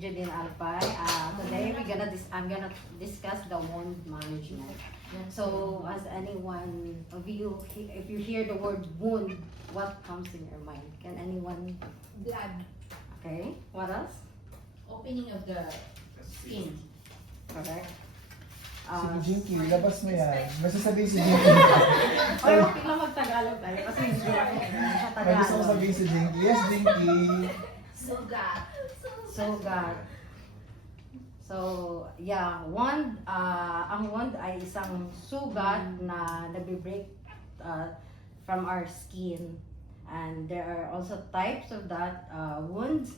Jadine Alpay. Today I'm gonna discuss the wound management. So, as anyone of you, if you hear the word wound, what comes in your mind? Can anyone? Blood. Okay. What else? Opening of the skin. Correct. Sige, Jinky, labas mo yan. May sasabihin si Jinky. Ay, okay lang mag-Tagalog tayo kasi hindi ko ako sa May gusto ko Tagalog. sabihin si Jinky. Yes, Jinky. Sugat. Sugat. So, yeah, ang wound ay isang sugat na nabibreak from our skin. And there are also types of that wounds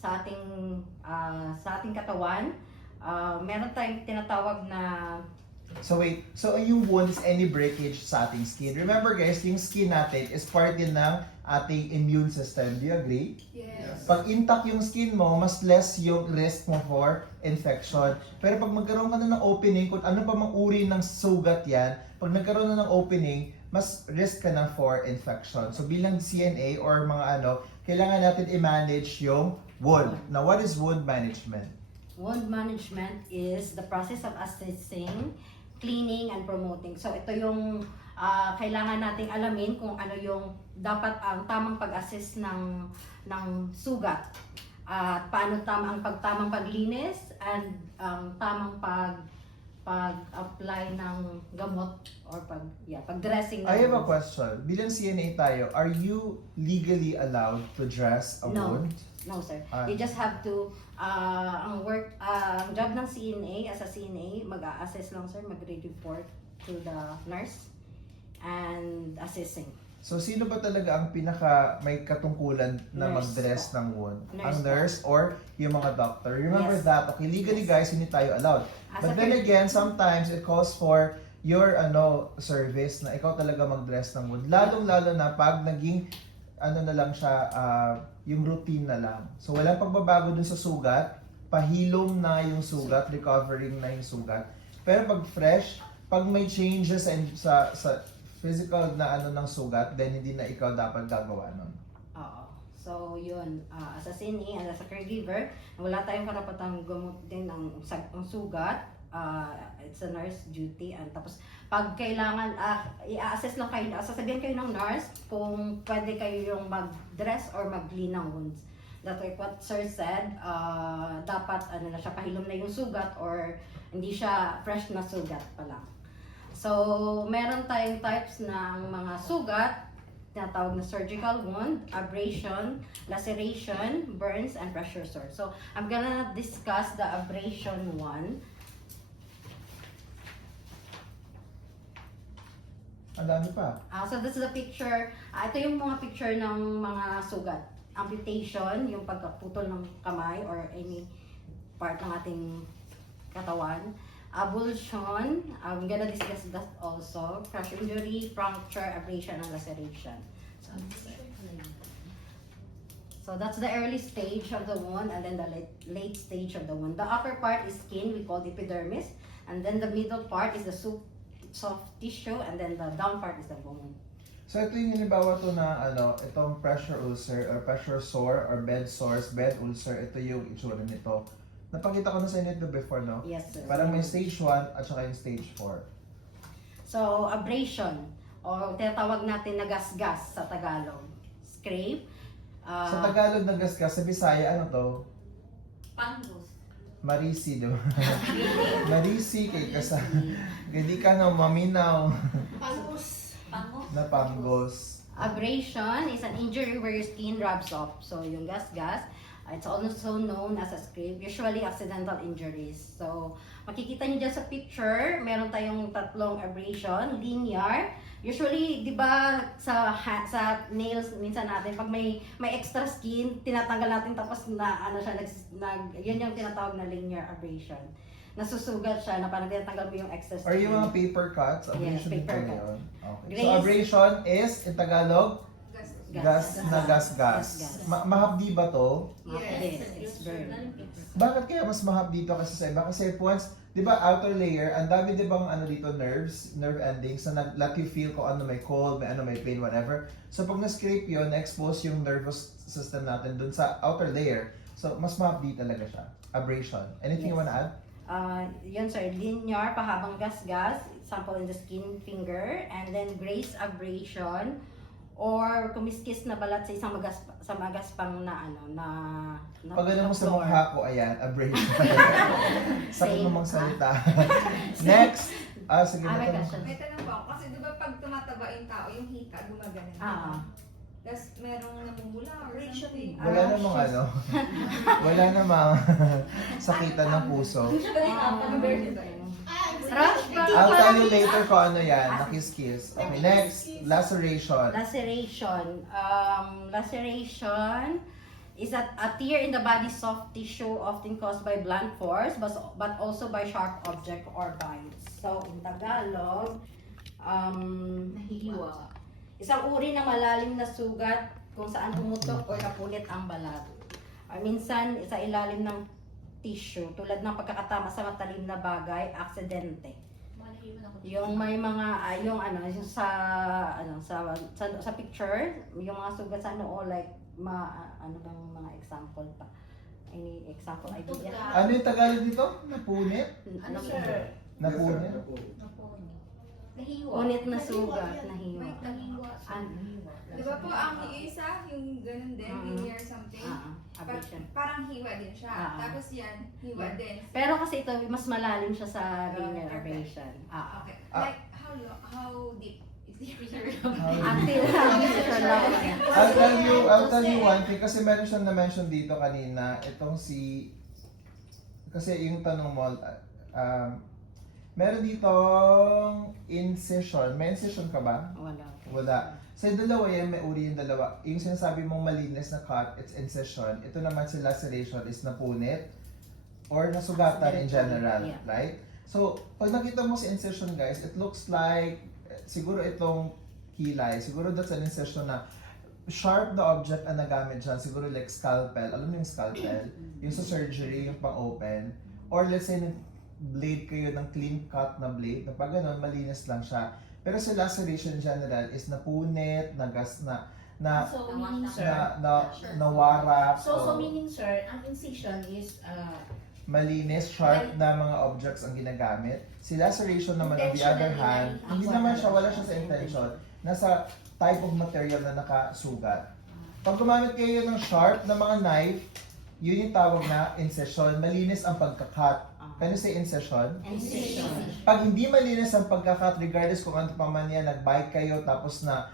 sa ating katawan. Meron tayong tinatawag na So wait, so yung wound is any breakage sa ating skin. Remember guys, yung skin natin is part din ng ating immune system. Do you agree? Yes. Pag intact yung skin mo, mas less yung risk mo for infection. Pero pag magkaroon ka na ng opening, kung ano pa mang uri ng sugat yan, pag nagkaroon na ng opening, mas risk ka na for infection. So bilang CNA or mga kailangan natin i-manage yung wound. Now, what is wound management? wound management is the process of assessing, cleaning, and promoting. So ito yung kailangan nating alamin kung ano yung dapat ang tamang pag-assess ng sugat. At paano ang tamang paglinis and ang tamang pag-apply ng gamot or pag-dressing. I have a question. Bilang CNA tayo, are you legally allowed to dress a No. wound? No, sir. Ah. You just have to, ang job ng CNA, as a CNA, mag-a-assess lang, sir, mag-report to the nurse and assessing. So, sino ba talaga ang pinaka may katungkulan na Nurse mag-dress po. ng wound? Nurse Ang po. nurse or yung mga doctor? Remember Yes. that, okay, legally guys, hindi tayo allowed. As But a then per- again, sometimes it calls for your service na ikaw talaga mag-dress ng wound. Lalong-lalo na pag naging na lang siya, yung routine na lang. So, walang pagbabago dun sa sugat, pahilom na yung sugat, recovering na yung sugat. Pero pag fresh, pag may changes sa physical na ng sugat, then hindi na ikaw dapat gagawa nun. Oo. So, yun, as a CNA and as a caregiver, wala tayong karapatang gamutin ang sugat. It's a nurse duty. And tapos, pag kailangan, i-assess lang kayo, sasabihan kayo ng nurse kung pwede kayo yung mag-dress or mag-clean ng wounds. That's like what Sir said, dapat na siya, pahilom na yung sugat or hindi siya fresh na sugat pa lang. So, meron tayong types ng mga sugat, tinatawag na surgical wound, abrasion, laceration, burns, and pressure sore. So, I'm gonna discuss the abrasion one. Ang dami pa. So, this is a picture. Ito yung mga picture ng mga sugat. Amputation, yung pagkaputol ng kamay or any part ng ating katawan. Avulsion, I'm gonna discuss that also. Crush injury, puncture, abrasion, and laceration. So that's the early stage of the wound and then the late stage of the wound. The upper part is skin, we call epidermis. And then the middle part is the soft tissue and then the down part is the bone. So, ito yung halimbawa to na itong pressure ulcer or pressure sore or bed sores, bed ulcer, ito yung itsura nito. Napakita ko na sa inyo ito before, no? Yes, sir. Parang may stage 1 at saka yung stage 4. So, abrasion, o tinatawag natin na gasgas sa Tagalog. Scrape. Sa Tagalog na gasgas, sa Bisaya, ano to? Pangus. Marisi, do. Marisi, kay kasa. Hindi ka na maminaw Pangus. Pangus. na panggos. Abrasion is an injury where your skin rubs off. So, yung gasgas, it's also known as a scrape, usually accidental injuries. So, makikita niyo dyan sa picture, meron tayong tatlong abrasion, linear. Usually, di ba, sa nails, minsan natin, pag may extra skin, tinatanggal natin tapos yun yung tinatawag na linear abrasion. Nasusugat siya na parang tinatanggal mo yung excess Or skin. yung mga paper cuts, Yes, abrasion din paper pala cut. yun. Okay. So, Grace. abrasion is, in Tagalog, gas na Gas. gas-gas. Mahapdi ba to? Yes, it's very. Bakit kaya mas mahap dito kasi sa iba? Kasi once, di ba, outer layer, ang dami di bang dito nerves, nerve endings na let you feel kung ano may cold, may pain, whatever. So pag na-scrape yun, na-expose yung nervous system natin dun sa outer layer. So, mas ma-update talaga siya. Abrasion. Anything you wanna add? Yun sir, linear, pahabang gasgas, sample in the skin, finger, and then grace abrasion, or kumiskis na balat sa isang magaspang na ano, na Pag alam mo sa floor. mukha ko, ayan, abrasion. Sakit Same, mo magsalita. Next! Sige. may matanong question. May tanong po ako, kasi di ba pag tumataba yung tao, yung hika gumagana. Tapos merong namumula or something. Wala namang ano. Wala namang sakitan ng puso. Rush, I'll tell you later kung ano yan. Nakis-kiss. Okay, next. Laceration. Laceration. Laceration is a tear in the body's soft tissue often caused by blunt force but also by sharp object or bites. So, in Tagalog, Nahihiwa. isang uri ng malalim na sugat kung saan pumutok o napunit ang balat. Minsan, sa ilalim ng tissue, tulad ng pagkakatama sa matalim na bagay, aksidente. Yung may mga yung yung sa picture, yung mga sugat sa noo, like ano bang mga example pa? Any example idea? Ano yung Tagalog dito? Napunit? Ano sir? Napunit? Nahiwa. Punit na sugat, nahiwa. May nahiwa. Ano? Di ba po ang isa, yung ganun din, linear something? Abrasion. Parang hiwa din siya. Tapos yan, hiwa Yeah. din. Pero kasi ito, mas malalim siya sa linear Okay. abrasion. Okay. Ah. Like, how deep is the Until I'll tell you one thing kasi meron siyang na-mention dito kanina, itong kasi yung tanong mo, meron ditong incision. May incision ka ba? Wala. Wala. Sa dalawa yan, may uri yung dalawa. Yung sinasabi mong malinis na cut, it's incision. Ito naman si laceration is napunit or nasugatan in general, Yeah. right? So, pag nakita mo si incision guys, it looks like, siguro itong kilay, siguro that's an incision na sharp na object ang nagamit dyan, siguro like scalpel. Alam mo yung scalpel? Yung sa surgery, yung pang-open. Or let's say, blade kayo ng clean cut na blade, na pag ganun, malinis lang siya. Pero sa laceration in general is napunit, nagas na So meaning sir, nawarak, so o meaning sir, ang incision is malinis, sharp na mga objects ang ginagamit. Si laceration naman on the other hand, hindi naman siya, wala siya sa intention. Nasa type of material na nakasugat. Pag gumamit kayo ng sharp na mga knife, yun yung tawag na incision. Malinis ang pagkakat. Can you say incision? Incision. Pag hindi malinis ang pagkakat, regardless kung ano pa man yan, nag-bike kayo tapos na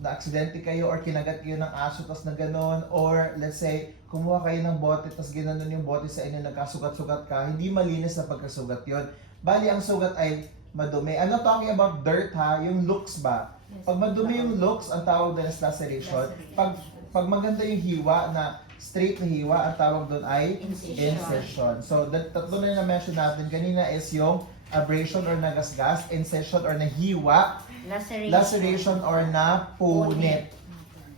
aksidente kayo or kinagat kayo ng aso tapos na ganon, or let's say, kumuha kayo ng bote tapos ginanon yung bote sa inyo, nagkasugat-sugat ka, hindi malinis na pagkasugat yon. Bali, ang sugat ay madumi. I'm not talking about dirt ha, yung looks ba? Pag madumi yung looks, ang tawag doon is laceration. Pag maganda yung hiwa na straight na hiwa, ang tawag doon ay incision. So, tatlo na yung na-mention natin kanina is yung abrasion or nagasgas, incision or nahiwa, laceration or napunit.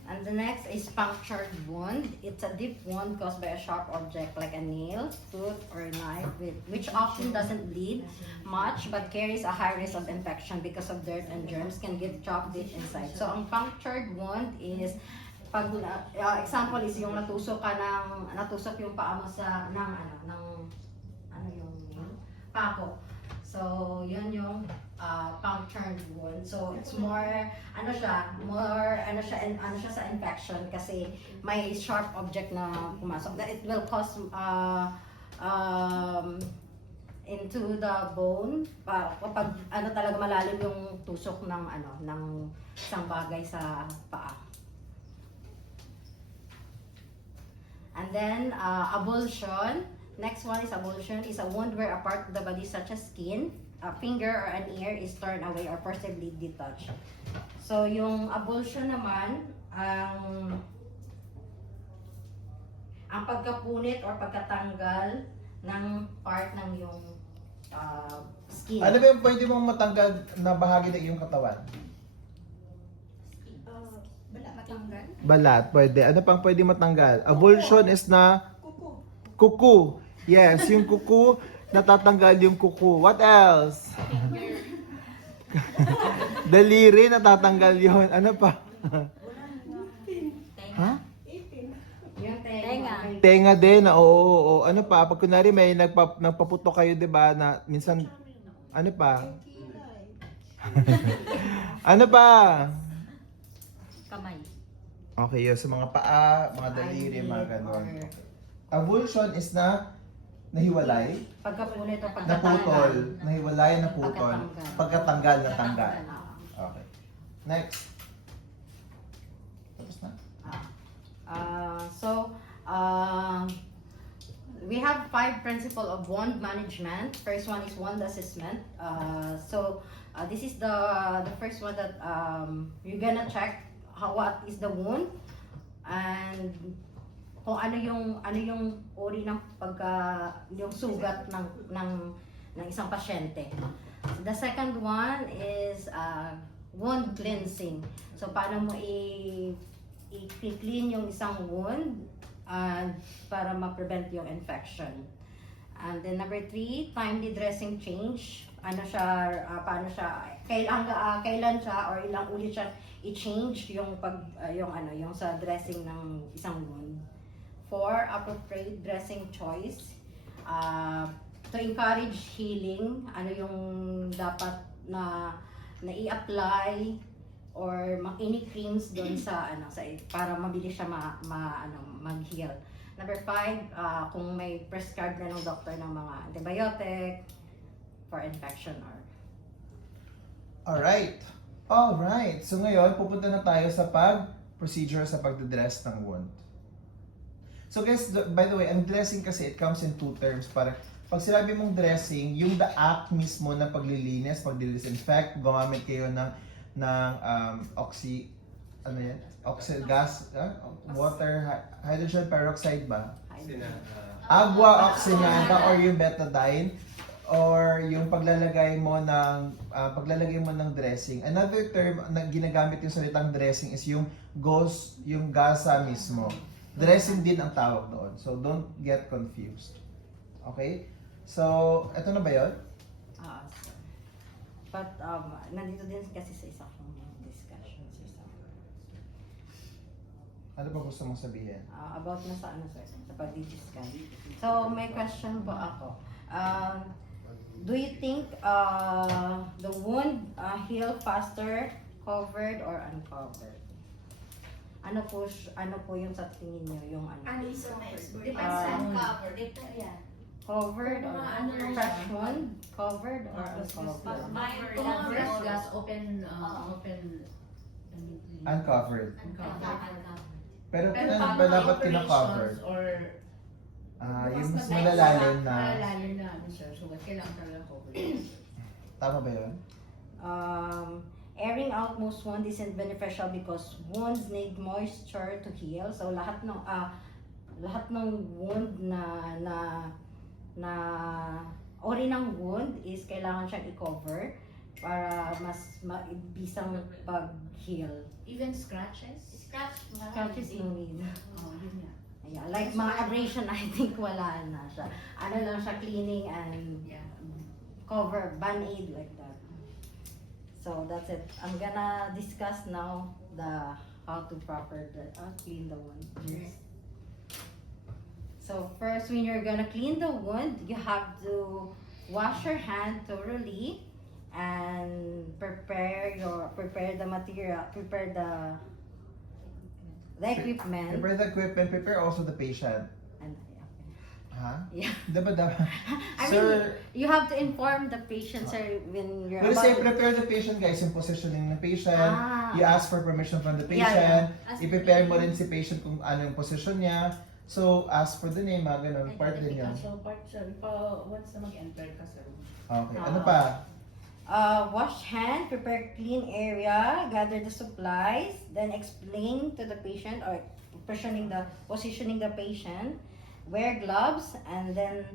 And the next is punctured wound. It's a deep wound caused by a sharp object like a nail, tooth, or knife, which often doesn't bleed much but carries a high risk of infection because of dirt and germs can get trapped deep inside. So, ang punctured wound is pag example is yung natusok yung paa mo sa yung pako. So, yun yung punctured wound. So, it's more sa infection kasi may sharp object na pumasok. That it will cause into the bone kapag talaga malalim yung tusok ng isang bagay sa paa. And then, avulsion. Next one is avulsion. Is a wound where a part of the body such as skin, a finger, or an ear is torn away or forcibly detached. So, yung avulsion naman, ang pagkapunit or pagkatanggal ng part ng yung skin. Ano ba yung pwede mong matanggal na bahagi ng iyong katawan? Matanggal? Balat, pwede. Ano pang pwede matanggal? Avulsion is na kuku. Yes, yung kuku, natatanggal yung kuku. What else? Daliri, natatanggal yon. Ano pa? Ha? Yung tenga. Tenga din, oo. Ano pa, pag kunwari may nagpaputo kayo, di ba, na minsan, ano pa? Ano pa? Kamay. Okay, yun, sa mga paa, mga daliri, mga ganon. Avulsion is na nahiwalay, Pagkapunit o naputol, nahiwalay, naputol, pagkatanggal, natanggal. Okay. Next. Tapos na? We have 5 principles of wound management. First one is wound assessment. This is the first one that you're gonna check what is the wound and kung ano yung uri ng yung sugat ng isang pasyente. The second one is wound cleansing. So paano mo i-clean yung isang wound para ma-prevent yung infection. And then number 3, timely dressing change. Ano siya, paano siya, kailan siya or ilang ulit siya i-change yung yung sa dressing ng isang wound. 4, appropriate dressing choice. To encourage healing, ano yung dapat na i-apply or any creams doon sa para mabilis siya mag-heal. Number 5, kung may prescribed na ng doctor ng mga antibiotic for infection or Alright. So ngayon, pupunta na tayo sa procedure sa pagdodress ng wound. So guys, by the way, ang dressing kasi it comes in 2 terms. Para pag sinabi mong dressing, yung the act mismo na paglilinis, pagdi-disinfect, gumamit kayo ng hydrogen peroxide ba? Agua oxygenata or yung betadine or yung paglalagay mo ng dressing. Another term na ginagamit yung salitang dressing is yung gasa mismo. Dressing din ang tawag doon. So don't get confused. Okay? So, eto na ba 'yon? But nandito din kasi sa isa kong discussion sa Ano pa gusto mong sabihin? about na sa sir, sa pag-discuss. So may question po ako. Do you think the wound heal faster covered or uncovered? Ano po yung sa tingin niyo yung Depends sa cover. covered or Ano lang fresh siya? wound covered or uncovered? Kung mga fresh gas, open, Uncovered. Pero Pero ano pag ba dapat operations kina-covered? or Yung mas malalalim na. malalalim na, sir. So, kailangan talaga cover. Tama ba yun? Airing out most wounds isn't beneficial because wounds need moisture to heal. So lahat ng wound na ori ng wound is kailangan siyang i-cover para mas maibisang pag-heal. Even scratches? Scratches no need. Yun nga. Yeah, like mga abrasion, I think wala na siya. Ano lang siya, cleaning and Yeah. cover, band-aid like that. So that's it. I'm gonna discuss now how to clean the wound. So first, when you're gonna clean the wound, you have to wash your hand thoroughly and prepare the material, prepare the equipment. Prepare the equipment, prepare also the patient. And, Ha? yeah. Dapat. I Sir, mean, you have to inform the patient, sir, when you're when you about say to- prepare the patient, guys, yung positioning ng patient, Ah. you ask for permission from the Yeah, patient, yeah. i-prepare mo rin si patient kung ano yung position niya. So, ask for the name, ganun, part din yun. So, part, sir, once na mag-enter ka, sir. Okay, ano pa? Wash hand, prepare clean area, gather the supplies, then explain to the patient or positioning the patient, wear gloves, and then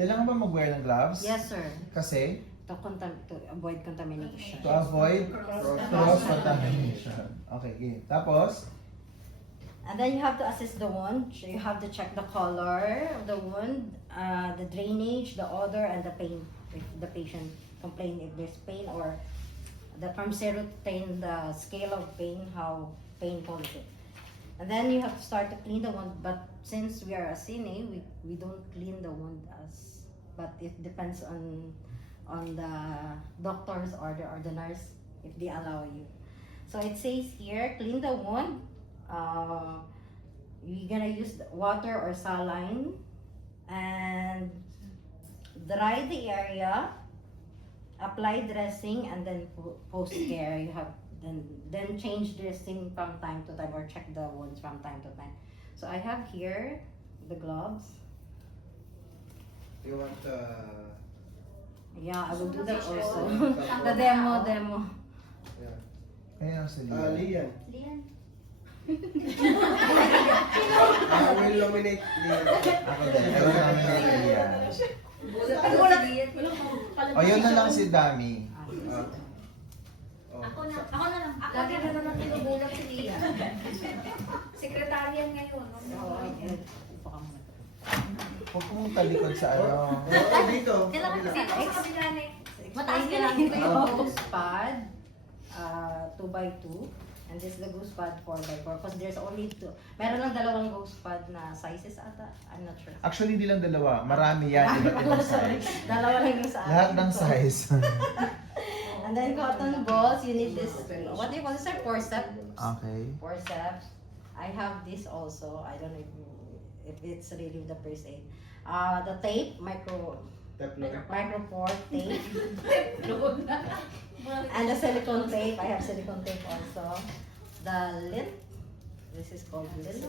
Kailangan ba mag-wear ng gloves? yes sir, Kasi, to avoid contamination. to avoid cross-contamination. Okay, okay. Tapos, And then you have to assess the wound. So you have to check the color of the wound, the drainage, the odor, and the pain. If the patient complain if there's pain or from 0 to 10, the scale of pain, how painful is it. And then you have to start to clean the wound, but since we are a CNA, we don't clean the wound but it depends on the doctor's order or the nurse if they allow you. So it says here, clean the wound. You're gonna use water or saline and dry the area, apply dressing, and then post care. You have then change dressing from time to time or check the wounds from time to time. So I have here the gloves. You want Yeah, I will do that Sure. also. The demo. yeah. Ayan si Lia. Lian. Lian. I will nominate Lian. Ako din. Ayaw namin si Lia. Gulat si Lian. O yun na lang si Dami. Oh. Ako na lang. Lagi na naman tinubulat si Lian. Sekretarian ngayon. So, upo ka muna. Huwag mong talikod sa ano. Oh, dito. Sila Kabila. kasi ako sa kabila ni. Explain ko lang ito yung goose pad, 2x2. And this is the goose pad 4x4 because there's only two. Meron lang dalawang goose pad na sizes ata. I'm not sure. Actually, hindi lang dalawa. Marami yan. Iba't ibang Sorry. size. Dalawa lang yung sa akin. Lahat ng So, size. And then cotton balls, you need this, what do you call this, sir? Forceps. Okay. Forceps. I have this also. I don't know if it's really the first aid. The tape, micro pore tape. And the silicone tape. I have silicone tape also. The lint. This is called lint.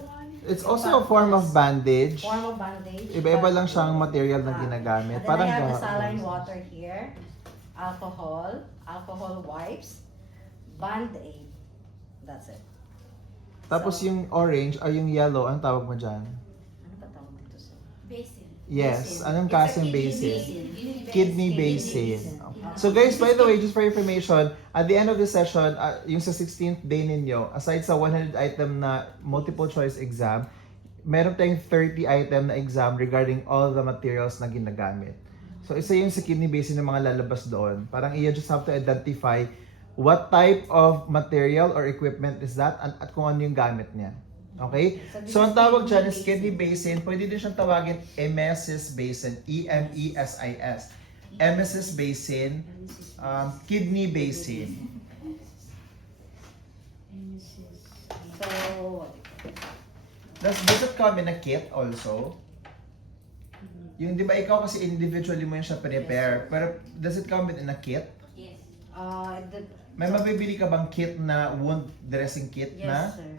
It's also a form of bandage. Form of bandage. Iba-iba lang siyang material na ginagamit. And then I have the ga- saline water here. Alcohol wipes. Band-aid. That's it. Tapos yung orange or yung yellow, anong tawag mo dyan? Ano ba tawag dito sa? Basin. Yes, Basin. anong It's a kasing kidney basin? basin. Kidney basin. So guys, by the way, just for information, at the end of the session, yung sa 16th day ninyo, aside sa 100 item na multiple choice exam, meron tayong 30 item na exam regarding all the materials na ginagamit. So isa yung sa kidney basin ng mga lalabas doon. Parang you just have to identify what type of material or equipment is that at kung ano yung gamit niya. Okay? So ang tawag dyan is kidney basin. Pwede din siyang tawagin emesis basin. E-M-E-S-I-S. Emesis basin, kidney basin. So, Does it come in a kit also? Yung di ba ikaw kasi individually mo yun siya prepare, pero does it come in a kit? Yes. May mabibili ka bang kit na wound dressing kit na? yes, sir.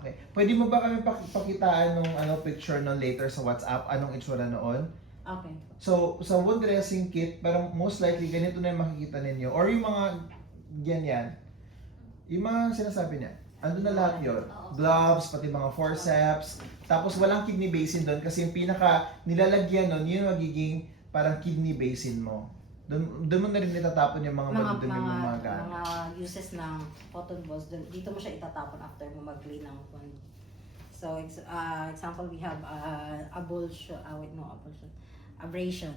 Okay. Pwede mo ba kami pakitaan nung picture nun later sa WhatsApp? Anong itsura noon? Okay. So, sa wound dressing kit, parang most likely ganito na yung makikita ninyo. Or yung mga ganyan. Yung mga sinasabi niya. Andun na lahat yun. Gloves, pati mga forceps. Tapos walang kidney basin doon kasi yung pinaka nilalagyan nun, yun yung magiging parang kidney basin mo. Doon mo na rin itatapon yung mga madudumi mong mga gamit. Mga uses ng cotton balls, dito mo siya itatapon after mo mag-clean ng wound. So, example, we have abrasion.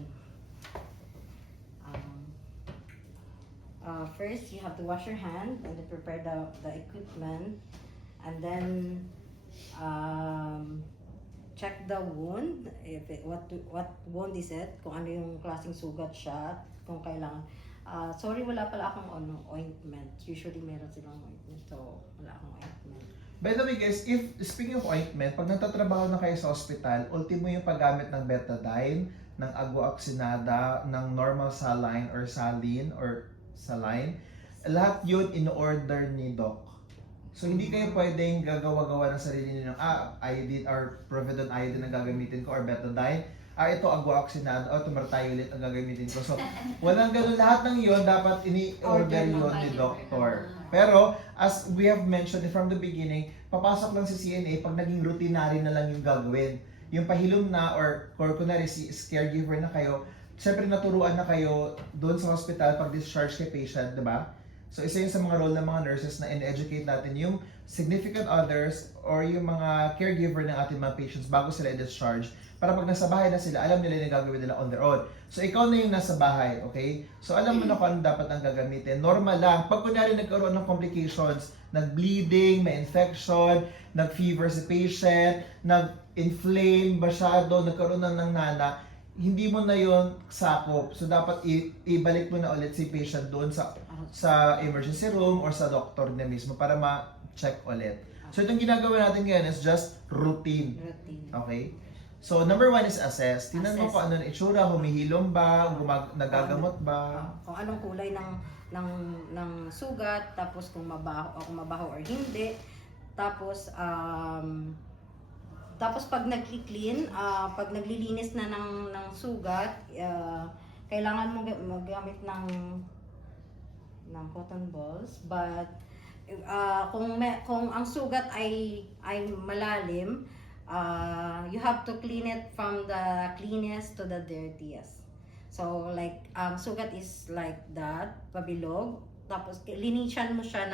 First, you have to wash your hand and then prepare the equipment, and then check the wound. What wound is it? Kung ano yung klaseng sugat siya, kung kailangan. Sorry, wala pala akong ointment. Usually meron silang ointment, so wala akong ointment. By the way guys, speaking of ointment, pag nagtatrabaho na kayo sa ospital, ultimo yung paggamit ng betadine, ng agua oxinada, ng normal saline or saline or saline, lahat yun in-order ni doc. So hindi kayo pwedeng gagawa-gawa ng sarili niyo ng iodine or providone iodine ang gagamitin ko or betadine. Ito agua oxinada o tumartayulit ang gagamitin ko. So walang ganun, lahat ng yun dapat ini-order yun ni doctor. Pero as we have mentioned from the beginning, papasok lang si CNA pag naging routinary na lang yung gagawin. Yung pahilom na or kunwari si caregiver na kayo, syempre naturuan na kayo doon sa hospital pag discharge kay patient, di ba? So isa yun sa mga role ng mga nurses na in-educate natin yung significant others or yung mga caregiver ng ating mga patients bago sila i-discharge para pag nasa bahay na sila, alam nila yung gagawin nila on their own. So, ikaw na yung nasa bahay, okay? So, alam mo na kung ano dapat ang gagamitin. Normal lang. Pag kunyari nagkaroon ng complications, nag-bleeding, may infection, nag-fever si patient, nag-inflame masyado, nagkaroon ng nana, hindi mo na yon sakop. So, dapat ibalik mo na ulit si patient doon sa emergency room or sa doctor na mismo para ma-check ulit. So, itong ginagawa natin ngayon is just routine. Routine. Okay? So, number 1 is assess. Tingnan mo Assess. kung ano ang itsura, humihilom ba, nagagamot ba. Kung anong kulay ng sugat, tapos kung mabaho or hindi. Tapos pag nagki-clean, pag naglilinis na ng sugat, kailangan mo magamit ng cotton balls. But kung ang sugat ay malalim, you have to clean it from the cleanest to the dirtiest. So like ang sugat is like that, pabilog. Tapos linisan mo siya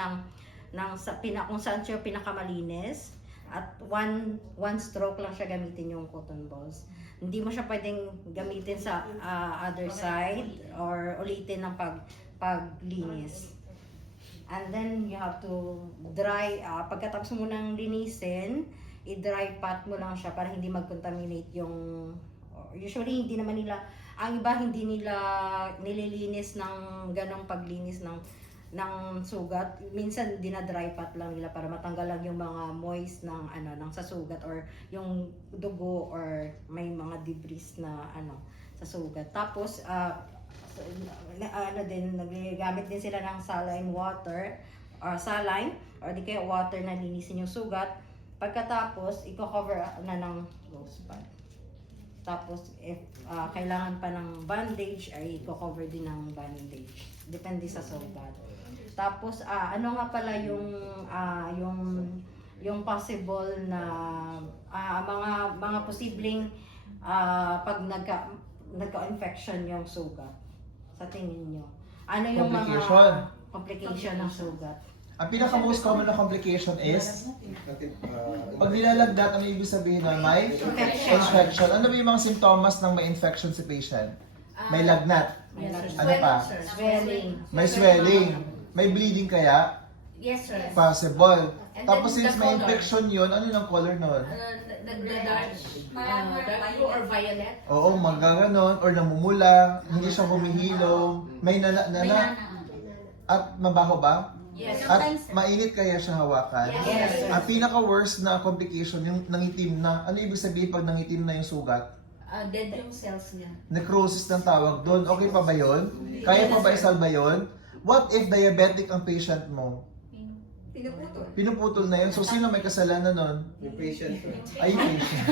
kung saan siya pinakamalinis. At one stroke lang siya gamitin yung cotton balls. Hindi mo siya pwedeng gamitin sa other side or ulitin ng paglinis. And then you have to dry, pagkatapos mo nang linisin, i-dry pot mo lang siya para hindi mag-contaminate yung, usually hindi naman nila, ang iba hindi nila nililinis ng ganong paglinis ng sugat. Minsan dina-dry pot lang nila para matanggal lang yung mga moist ng sa sugat or yung dugo or may mga debris na sa sugat. Tapos nagagamit din sila ng saline water or saline or di kaya water na linisin yung sugat. Pagkatapos i-cover na ng rose pad. Tapos if kailangan pa ng bandage ay i-cover din ng bandage. Depende sa sugat. Tapos ano nga pala yung possible na mga posibleng pag nagka-infection yung sugat sa tingin nyo. Ano yung mga complication ng sugat? Ang pinaka-most common na complication is pag nilalagnat, ano ibig sabihin na may infection. Ano ba yung mga simptomas ng may infection si patient? May lagnat. Ano pa? Swelling. May swelling. May bleeding kaya? Yes, sir. Possible. And Tapos then since the may color. infection yun, ano yung color nun? Dark blue or violet. Oo, magaganon or namumula, hindi siya humihilom, may nana, at mabaho ba? Yes. At mainit kaya siya hawakan? Yes. Ang pinaka-worst na complication, yung nangitim na, ano ibig sabihin pag nangitim na yung sugat? Dead yung cells niya. Necrosis ng tawag doon. Okay pa ba yun? Kaya pa ba isalba yun? What if diabetic ang patient mo? Pinuputol. Pinuputol na yun. So, sino may kasalanan nun? Yung patient. Ay, yung patient.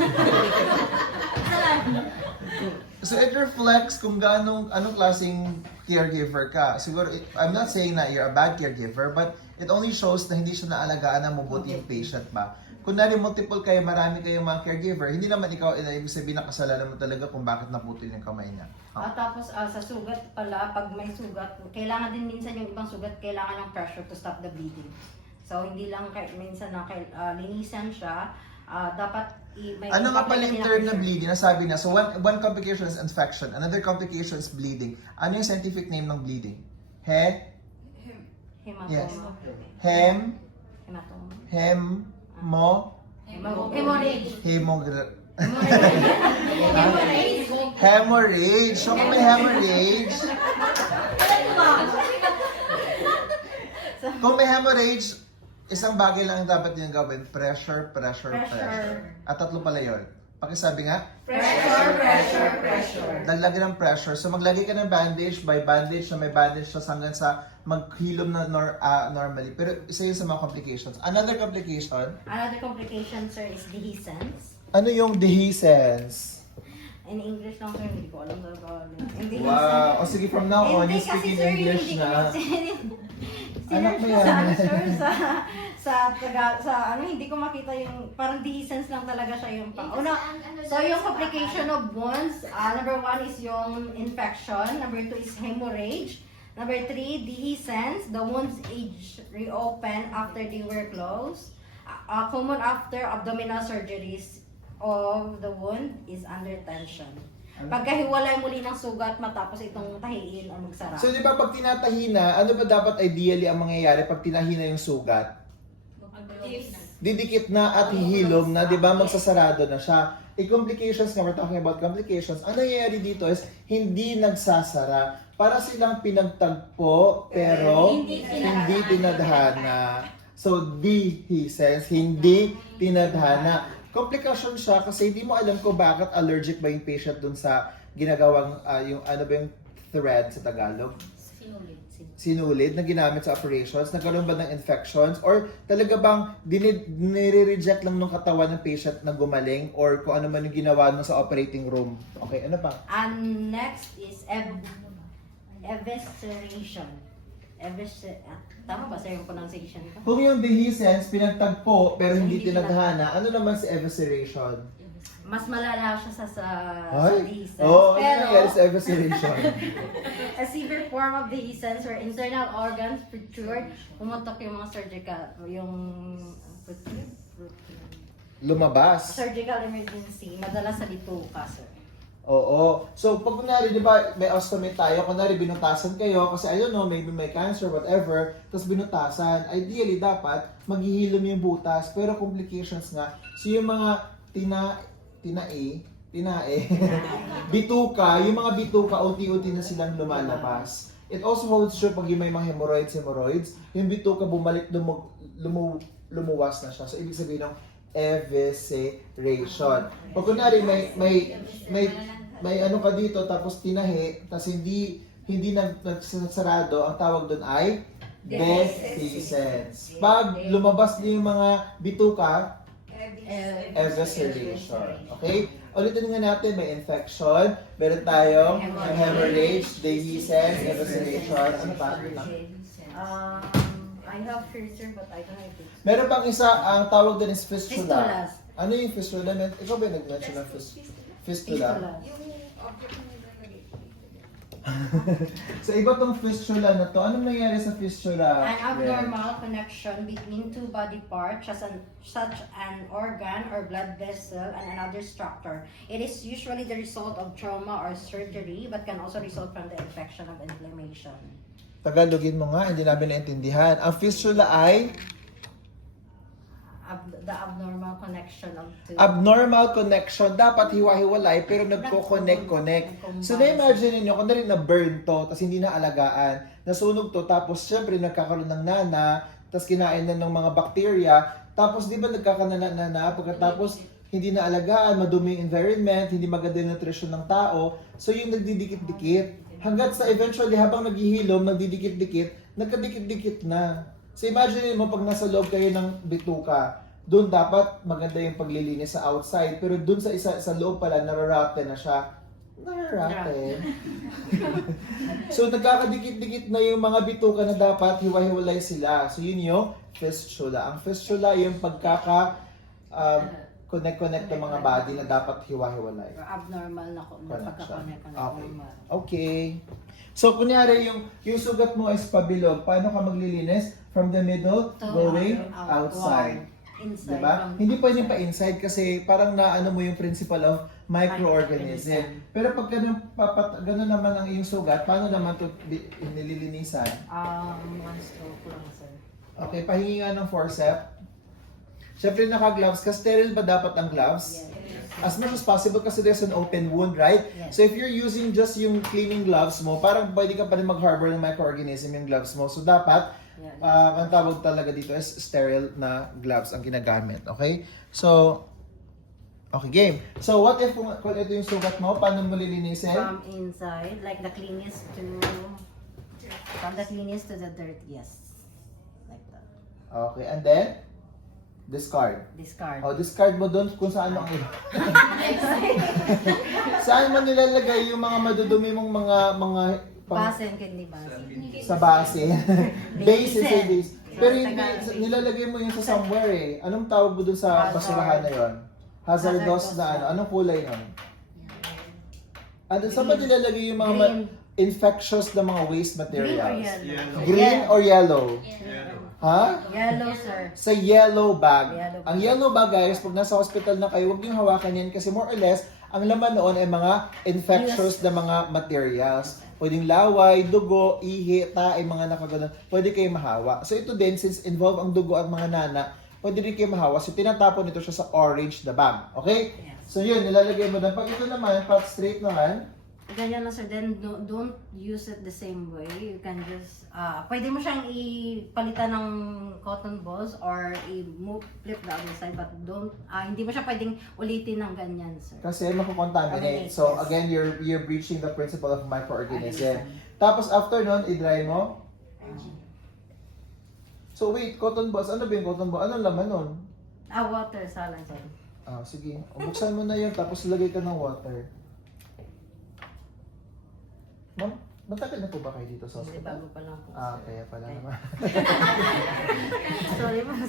So, it reflects kung anong klaseng caregiver ka. Siguro, I'm not saying na you're a bad caregiver, but it only shows na hindi siya naalagaan na mabuti yung patient ba. Kung multiple kayo, marami kayong mga caregiver, hindi naman ikaw, ibig sabihin na kasalanan mo talaga kung bakit naputol yung kamay niya. Tapos sa sugat pala, pag may sugat, kailangan din minsan yung ibang sugat, kailangan ng pressure to stop the bleeding. So hindi lang minsan na linisan siya, dapat may Ano nga pala yung term na pressure. bleeding? Nasabi na. So, one complication is infection. Another complication is bleeding. Ano yung scientific name ng bleeding? Hematoma. Yes. Hematoma. Hemorrhage. Hemorrhage. Hemorrhage. So, kung may hemorrhage, kung may hemorrhage, isang bagay lang dapat yung gawin. Pressure. At tatlo pala yun. Pakisabi nga. Pressure. Dagdagan ng pressure. So maglagay ka ng bandage by bandage na may bandage siya hanggang sa maghilom na normally. Pero isa yun sa mga complications. Another complication. Another complication, sir, is dehiscence. Ano yung dehiscence? In English lang, sir, hindi ko alam talaga. Wow. O sige, from now on, you speak in English na. Anak mo yan. Hindi ko makita yung, parang dehiscence lang talaga siya yung so yung complication of wounds, number 1 is yung infection, number 2 is hemorrhage, Number 3, dehiscence. The wounds age reopen after they were closed. Common after abdominal surgeries of the wound is under tension. Pagkahiwalay muli ng sugat matapos itong tahiin o magsara. So, di ba pag tinatahi na, ano ba dapat ideally ang mangyayari pag tinahi na yung sugat? Didikit na at hihilom na, di ba, magsasarado na siya. Complications nga, we're talking about complications. Ang nangyayari dito is, hindi nagsasara. Para silang pinagtagpo, pero hindi tinadhana. So, dehiscence, hindi tinadhana. Komplikasyon siya kasi hindi mo alam kung bakit allergic ba yung patient dun sa ginagawang, yung ano ba yung thread sa Tagalog? Sinulid na ginamit sa operations, nagkaroon ba ng infections, or talaga bang nire-reject lang ng katawan ng patient na gumaling, or kung ano man yung ginawa nung sa operating room. Okay, ano pa? And next is evisceration. Tama ba sir yung pronunciation ko? Kung yung dehiscence, pinagtagpo, pero hindi tinadhana, ano naman si evisceration? Mas malala siya sa Ay? dehiscence. Oo, ano Pero, nangyari sa evisceration? a severe form of dehiscence where internal organs protrude, pumutok yung mga surgical, yung Lumabas. surgical emergency, madalas sa bituka, sir. Oo. So, pag kunwari, di ba, may ostomy tayo, kunwari binutasan kayo, kasi I don't know, maybe may cancer, whatever, tapos binutasan, ideally, dapat, maghihilom yung butas, pero complications nga, so yung mga tinae, bituka, yung mga bituka, unti-unti na silang lumalabas. It also holds true pag yung may mga hemorrhoids, yung bituka bumalik, lumuwas na siya. So, ibig sabihin ng evisceration. Pag kunwari, may ano ka dito, tapos tinahi, tapos hindi nagsasarado, ang tawag doon ay dehiscence. Pag lumabas din yung mga bituka, evisceration. Okay? Ulitin nga natin, may infection, meron tayong hemorrhage, dehiscence, evisceration, ano pa? I have fissure but I don't have it. Meron pang isa, ang tawag din is fistula. Fistulas. Ano yung fistula? Ikaw ba yung nag-mention ng fistula? Fistulas. Object mo nilalagay. So iba tong fistula na to. Anong nangyayari sa fistula? An abnormal connection between two body parts, such an organ or blood vessel and another structure. It is usually the result of trauma or surgery, but can also result from the infection of inflammation. Tagalogin mo nga, hindi namin naintindihan. Ang fistula ay The abnormal connection of two. abnormal connection. Dapat hiwa-hiwalay pero nagko-connect. So na-imagine ninyo, kung na-burn to, tapos hindi na alagaan, nasunog to, tapos syempre nagkakaroon ng nana, tapos kinain na ng mga bacteria, tapos di ba nagkakanana, pagkatapos hindi na alagaan, madumi yung environment, hindi maganda yung nutrition ng tao, so yung nagdidikit-dikit, hanggat sa eventually habang naghihilom, nagdidikit-dikit, nagkadikit-dikit na. So imagine mo pag nasa loob kayo ng bituka, doon dapat maganda yung paglilinis sa outside, pero doon sa loob pala, nararate na siya. Nararate. So nagkakadikit-dikit na yung mga bituka na dapat hiwa-hiwalay sila. So yun yung fistula. Ang fistula yung connect ng mga body na dapat hiwa-hiwalay. Or abnormal na pagka-connect. Okay. Okay. So, kunyari, yung sugat mo is pabilog, paano ka maglilinis? From the middle, going outside. Inside. Diba? Hindi pwedeng pa-inside kasi parang naano mo yung principle of microorganism. Pero pag ganun naman ang iyong sugat, paano naman ito nililinisan? One stroke lang, sir. Okay, pahingi nga ng forceps. Siyempre naka-gloves ka. Sterile ba dapat ang gloves? Yes. As much as possible kasi there's an open wound, right? Yes. So if you're using just yung cleaning gloves mo, parang pwede ka pa rin mag-harbor ng microorganism yung gloves mo. So dapat, ang tawag talaga dito is sterile na gloves ang ginagamit. Okay? So, okay, game. So what if kung ito yung sugat mo, paano mo lilinisin? From inside, like the cleanest to... From the cleanest to the dirt, yes. Like that. Okay, and then? Discard. Discard. O, discard mo doon kung saan mo ang saan mo nilalagay yung mga madudumi mong mga Basin, hindi basin. sa base. Base is a base. Pero Sa hindi, Tagalog. nilalagay mo yun sa somewhere eh. Anong tawag mo doon sa basurahan na yon? Hazardous na ano? Anong kulay nun? Ano, saan ba nilalagay yung mga Green. infectious na mga waste Green or materials? yellow? Green or yellow? Yellow. Ha? Yellow, sir. Sa yellow bag. Yellow bag. Ang yellow bag, guys, pag nasa hospital na kayo, huwag niyong hawakan yan kasi more or less, ang laman noon ay mga infectious na mga materials. Pwedeng laway, dugo, ihi, tae, mga nakaganon. Pwede kayo mahawa. So ito din, since involve ang dugo at mga nana, pwede rin kayo mahawa. So tinatapon ito siya sa orange na bag. Okay? Yes. So yun, nilalagay mo doon. Pag ito naman, pat straight naman, Ganyan na, sir. Then, don't use it the same way. You can just, pwede mo siyang ipalitan ng cotton balls or flip the other side, but don't, hindi mo siya pwedeng ulitin ng ganyan, sir. kasi makukontaminate. So Yes. again, you're breaching the principle of microorganism. Tapos after nun, i-dry mo. So wait, cotton balls. Ano ba yung cotton ball? Anong laman nun? Water, salan, sir. Sige. Buksan mo na yun, tapos lagay ka ng water. Ma'am, matagal na po ba kayo dito sa Hindi, hospital? bago pa lang po. Kaya pala Okay. naman. Sorry, ma'am.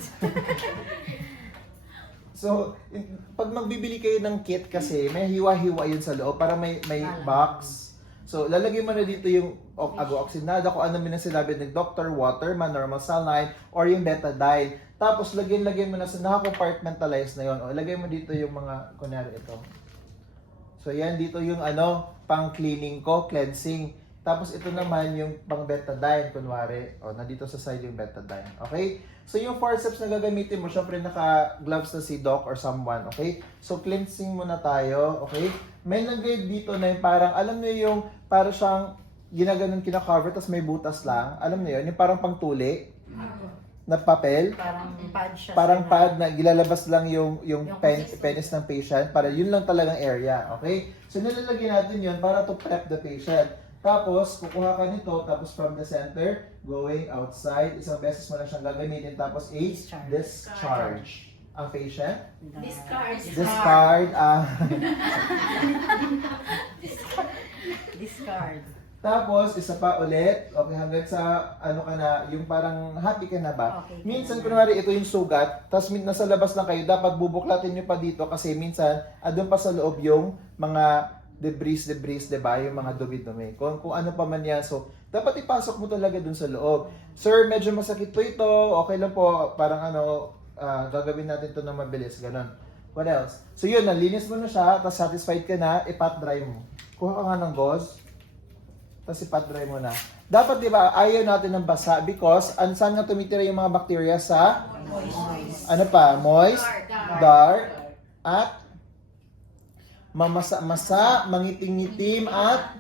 So, pag magbibili kayo ng kit kasi, may hiwa-hiwa yun sa loob para may box. So, lalagay mo na dito yung agoxinada, kung ano man ang sinabi ng doctor, water man, normal saline, or yung betadine. Tapos, lagyan mo na sa naka-compartmentalize na yun. O, ilagay mo dito yung mga, kunyari ito. So, yan, dito yung pang-cleaning ko, cleansing. Tapos, ito naman yung pang-betadine, kunwari. O, nandito sa side yung betadine. Okay? So, yung forceps na gagamitin mo, syempre naka-gloves na si doc or someone. Okay? So, cleansing muna tayo. Okay? May lagay dito na yung parang, alam niyo yung parang siyang ginaganon kina-cover, tapos may butas lang. Alam niyo yun? Yung parang pang-tuli na papel. Parang pad siya. Parang sir, pad na gilalabas lang yung Yung penis ng patient para yun lang talagang area, okay? So nilalagyan natin yun para to prep the patient. Tapos kukuha ka nito, tapos from the center, going outside, isang beses mo lang siyang gagamitin, tapos discharge. Ang patient? Discard. Discard. Discard. Tapos, isa pa ulit, okay, hanggang sa, ano ka na, yung parang happy ka na ba? Okay, Minsan, okay. kunwari, ito yung sugat, tapos nasa labas lang kayo, dapat bubuklatin nyo pa dito kasi minsan, doon pa sa loob yung mga debris, diba? Yung mga dumi-dumi. Kung ano pa man yan, so, dapat ipasok mo talaga dun sa loob. Sir, medyo masakit po ito, okay lang po, parang gagawin natin to na mabilis, ganun. What else? So yun, nalinis mo na siya, tapos satisfied ka na, ipat dry mo. Kuha ka nga ng gauze, tapos ipat dry mo na. Dapat, di ba, ayaw natin ng basa because saan nga tumitira yung mga bacteria sa moist, dark, at mamasa-masa, mangitim-ngitim, at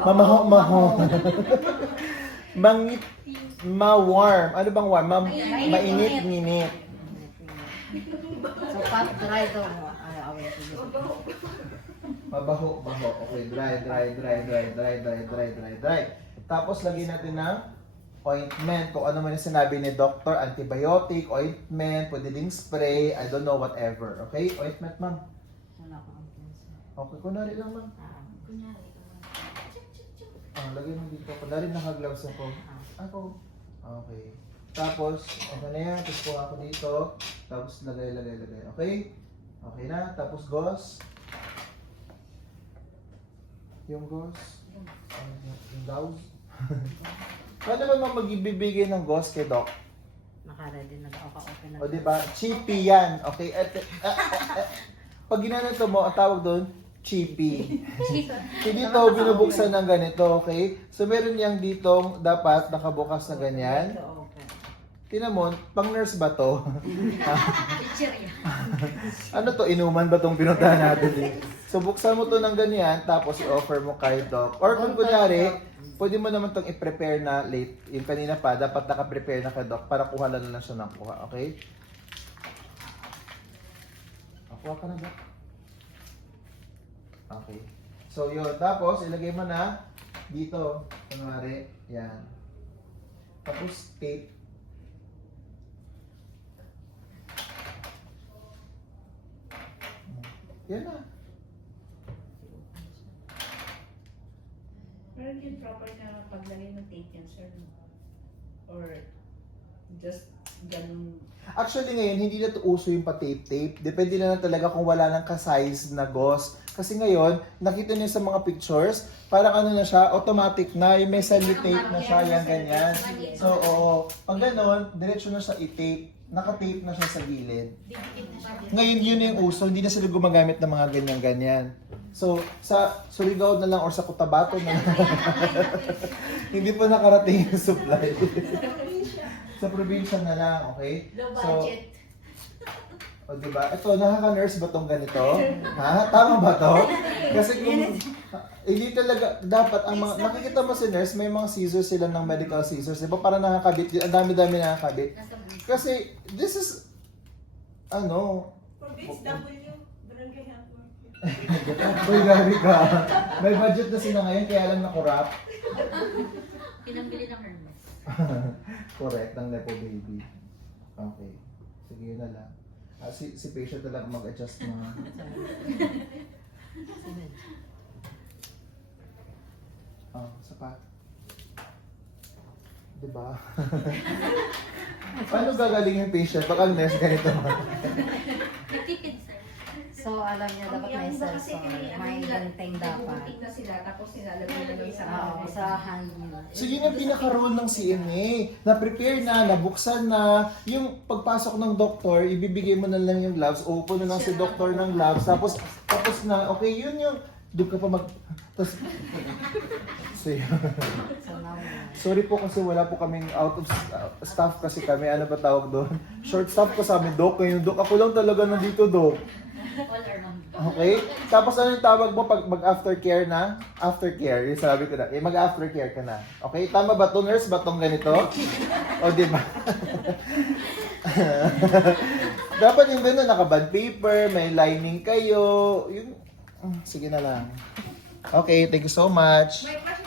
mamaho-maho. Ma-warm. Ano bang warm? Mainit-nginit. So, pat dry daw mo. Away ko. Mabaho. Okay, dry. Tapos, lagyan natin ng ointment. Kung ano man yung sinabi ni doctor, antibiotic, ointment, pwede ding spray, I don't know, whatever. Okay? Ointment, ma'am. Wala ko ang pinsa. Okay, kunwari lang, ma'am. Lagyan mo dito. Kunwari naka-gloves ako. Okay. Tapos, okay na yan. Tapos kuha ko dito. Tapos lagay. Okay? Okay na. Tapos gauze. Yung gauze. Yung gauze. Paano ba magbibigay ng gauze kay Doc? Naka-ready na daw. Okay na. O diba? Chippy yan. Okay? Pag ginanito mo, ang tawag doon, chippy. Hindi to binubuksan ng ganito, okay? So meron yang ditong dapat nakabukas na ganyan. Okay. Tingnan mo, pang nurse ba to? Ano to, inuman ba tong pinuntahan natin eh? So buksan mo to ng ganyan, tapos i-offer mo kay doc. Or kung kunyari, pwede mo naman tong i-prepare na late. Yung kanina pa, dapat naka-prepare na kay doc para kuha lang siya ng kuha, okay? Kuha ka na doc. Okay. So yun, tapos ilagay mo na dito, kunwari, yan. Tapos tape. Yan na. Pero yung proper na paglagay ng tape yan, sir. Or just ganun. Actually ngayon, hindi na to uso yung pa-tape-tape. Depende na lang talaga kung wala nang ka-size na gauze. Kasi ngayon, nakita niyo sa mga pictures, parang ano na siya, automatic na, yung may sellotape na siya, yan, ganyan. So, oo. Pag ganon, diretso na siya i-tape. Naka-tape na siya sa gilid. Ngayon, yun na yung uso. Hindi na sila gumagamit ng mga ganyan-ganyan. So, sa Surigao na lang or sa Cotabato na lang. Hindi pa nakarating yung supply. Sa probinsya na lang, okay? Low So, budget. o diba? Ito, nakaka-nurse ba tong ganito? Ha? Tama ba to? Kasi kung, hindi talaga, dapat, ang mga, nakikita mo si nurse, may mga scissors sila ng medical scissors. Diba? Para nakakabit yun. Ang dami-dami nakakabit. Kasi, this is, ano, Province W, Barangay Health Worker. uy, gabi ka. May budget na sila ngayon, kaya lang nakurap. Pinambili ng Hermes. Correct, ng Nepo Baby. Okay. Sige, yun na lang. Si patient na lang mag-adjust mo. Oh, sapat. Diba? Paano gagaling yung patient? Baka ang nurse ganito. Nagtipid, sir. So, alam niyo, dapat may sensor. May ganting dapat. Nagbubutik na sila, tapos nilalagay na lang sa Oo, sa hand nyo. So yun yung pinaka-role ng CNA. Na-prepare na, nabuksan na. Yung pagpasok ng doktor, ibibigay mo na lang yung gloves, open na lang si doktor ng gloves, tapos na, okay, yun yung, doon ka pa mag... Tapos, So, now, sorry po kasi wala po kaming out of staff kasi kami, ano ba tawag doon? Short staff ko sa amin, Dok. Ngayon, Dok, ako lang talaga nandito, Dok. all around. Okay? Tapos ano yung tawag mo pag mag-aftercare na? Aftercare, yung sabi ko na, mag-aftercare ka na. Okay? Tama ba to, nurse? Ba tong ganito? O, di ba? Dapat yung gano'n, naka-bond paper, may lining kayo. Yung, sige na lang. Okay, thank you so much. May pa